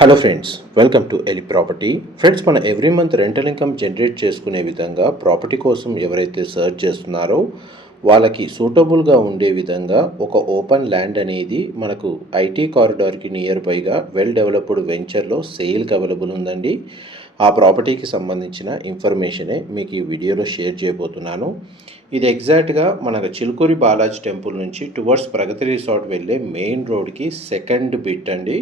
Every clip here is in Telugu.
Hello friends, welcome to Eli property. Friends, మన every month rental income generate చేసుకునే విధంగా ప్రాపర్టీ కోసం ఎవరైతే సర్చ్ చేస్తున్నారో వాళ్ళకి సూటబుల్గా ఉండే విధంగా ఒక ఓపెన్ ల్యాండ్ అనేది మనకు ఐటీ కారిడార్కి నియర్ బైగా వెల్ డెవలప్డ్ వెంచర్లో సేల్కి అవైలబుల్ ఉందండి. ఆ ప్రాపర్టీకి సంబంధించిన ఇన్ఫర్మేషనే మీకు ఈ వీడియోలో షేర్ చేయబోతున్నాను. ఇది ఎగ్జాక్ట్గా మనకు చిలుకూరి బాలాజీ టెంపుల్ నుంచి టువర్డ్స్ ప్రగతి రిసార్ట్ వెళ్ళే మెయిన్ రోడ్కి సెకండ్ బిట్ అండి.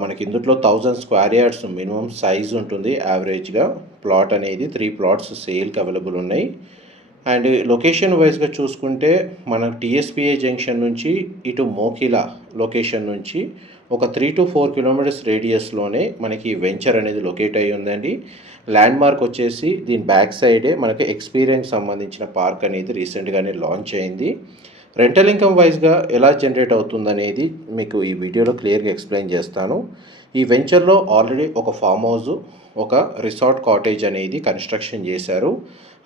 మనకి ఇందులో 1000 స్క్వేర్ యార్డ్స్ మినిమం సైజ్ ఉంటుంది. యావరేజ్గా ప్లాట్ అనేది 3 ప్లాట్స్ సేల్కి అవైలబుల్ ఉన్నాయి. అండ్ లొకేషన్ వైజ్గా చూసుకుంటే మన టీఎస్పీఏ జంక్షన్ నుంచి ఇటు మోకిలా లొకేషన్ నుంచి ఒక 3 to 4 కిలోమీటర్స్ రేడియస్లోనే మనకి వెంచర్ అనేది లొకేట్ అయ్యి ఉందండి. ల్యాండ్ మార్క్ వచ్చేసి దీని బ్యాక్ సైడే మనకి ఎక్స్పీరియన్స్ సంబంధించిన పార్క్ అనేది రీసెంట్గానే లాంచ్ అయింది. రెంటల్ ఇన్కమ్ వైజ్గా ఎలా జనరేట్ అవుతుందనేది మీకు ఈ వీడియోలో క్లియర్గా ఎక్స్ప్లెయిన్ చేస్తాను. ఈ వెంచర్లో ఆల్రెడీ ఒక ఫామ్ హౌస్, ఒక రిసార్ట్ కాటేజ్ అనేది కన్స్ట్రక్షన్ చేశారు.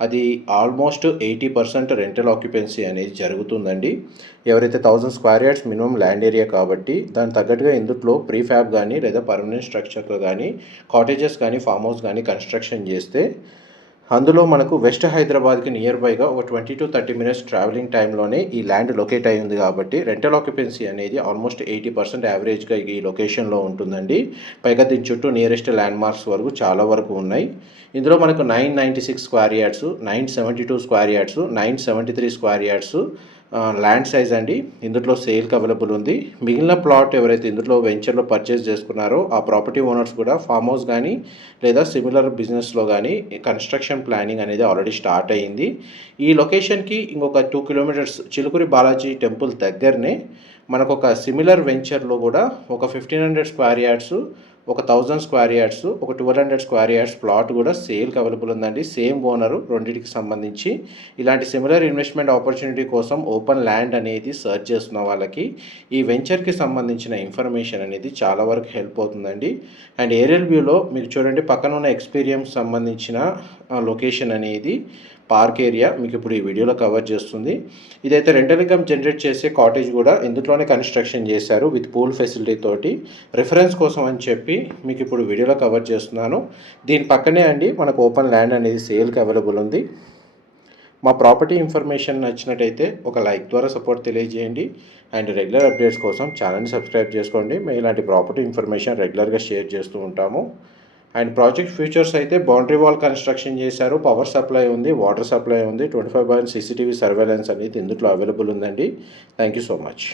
అది ఆల్మోస్ట్ 80% రెంటల్ ఆక్యుపెన్సీ అనేది జరుగుతుందండి. ఎవరైతే 1000 square yards minimum land area కాబట్టి దాని తగ్గట్టుగా ఇందులో ప్రీఫ్యాబ్ కానీ లేదా పర్మనెంట్ స్ట్రక్చర్లో కానీ కాటేజెస్ కానీ ఫామ్ హౌస్ కానీ కన్స్ట్రక్షన్ చేస్తే అందులో మనకు వెస్ట్ హైదరాబాద్కి నియర్ బైగా ఒక 20 to 30 మినిట్స్ ట్రావెలింగ్ టైంలోనే ఈ ల్యాండ్ లొకేట్ అయి ఉంది కాబట్టి రెంటల్ ఆక్యుపెన్సీ అనేది ఆల్మోస్ట్ 80% యావరేజ్గా ఈ లొకేషన్లో ఉంటుందండి. పైగా దీని చుట్టూ నియరెస్ట్ ల్యాండ్ మార్క్స్ వరకు చాలా వరకు ఉన్నాయి. ఇందులో మనకు 996 square yards, 972 square yards, 973 square yards land size అండి ఇందులో సేల్కి అవైలబుల్ ఉంది. మిగిలిన ప్లాట్ ఎవరైతే ఇందులో వెంచర్లో పర్చేస్ చేసుకున్నారో ఆ ప్రాపర్టీ ఓనర్స్ కూడా ఫామ్ హౌస్ కానీ లేదా సిమిలర్ బిజినెస్లో కానీ కన్స్ట్రక్షన్ ప్లానింగ్ అనేది ఆల్రెడీ స్టార్ట్ అయ్యింది. ఈ లొకేషన్కి ఇంకొక 2 కిలోమీటర్స్ చిలుకూరి బాలాజీ టెంపుల్ దగ్గరనే మనకు ఒక సిమిలర్ వెంచర్లో కూడా ఒక 1500 స్క్వేర్ యార్డ్స్, ఒక 1000 స్క్వేర్ యార్డ్స్, ఒక 1200 స్క్వేర్ యార్డ్స్ ప్లాట్ కూడా సేల్కి అవైలబుల్ ఉందండి. సేమ్ ఓనరు రెండింటికి సంబంధించి. ఇలాంటి సిమిలర్ ఇన్వెస్ట్మెంట్ ఆపర్చునిటీ కోసం ఓపెన్ ల్యాండ్ అనేది సర్చ్ చేస్తున్న వాళ్ళకి ఈ వెంచర్కి సంబంధించిన ఇన్ఫర్మేషన్ అనేది చాలా వరకు హెల్ప్ అవుతుందండి. అండ్ ఏరియల్ వ్యూలో మీకు చూడండి, పక్కన ఉన్న ఎక్స్పీరియన్స్ సంబంధించిన లొకేషన్ అనేది పార్క్ ఏరియా మీకు ఇప్పుడు ఈ వీడియోలో కవర్ చేస్తుంది. ఇదైతే రెంటల్ ఇన్కమ్ జనరేట్ చేసే కాటేజ్ కూడా ఇందులోనే కన్స్ట్రక్షన్ చేశారు విత్ పూల్ ఫెసిలిటీ తోటి. రిఫరెన్స్ కోసం అని చెప్పి మీకు ఇప్పుడు వీడియోలో కవర్ చేస్తున్నాను. దీని పక్కనే అండి మనకు ఓపెన్ ల్యాండ్ అనేది సేల్కి అవైలబుల్ ఉంది. మా ప్రాపర్టీ ఇన్ఫర్మేషన్ నచ్చినట్టయితే ఒక లైక్ ద్వారా సపోర్ట్ తెలియజేయండి. అండ్ రెగ్యులర్ అప్డేట్స్ కోసం ఛానల్ని సబ్స్క్రైబ్ చేసుకోండి. మేము ఇలాంటి ప్రాపర్టీ ఇన్ఫర్మేషన్ రెగ్యులర్గా షేర్ చేస్తూ ఉంటాము. అండ్ ప్రాజెక్ట్ ఫ్యూచర్స్ అయితే బౌండరీ వాల్ కన్స్ట్రక్షన్ చేశారు, పవర్ సప్లై ఉంది, వాటర్ సప్లై ఉంది, 25/7 CCTV సర్వేలెన్స్ అనేది ఇందులో అవైలబుల్ ఉందండి. Thank you so much.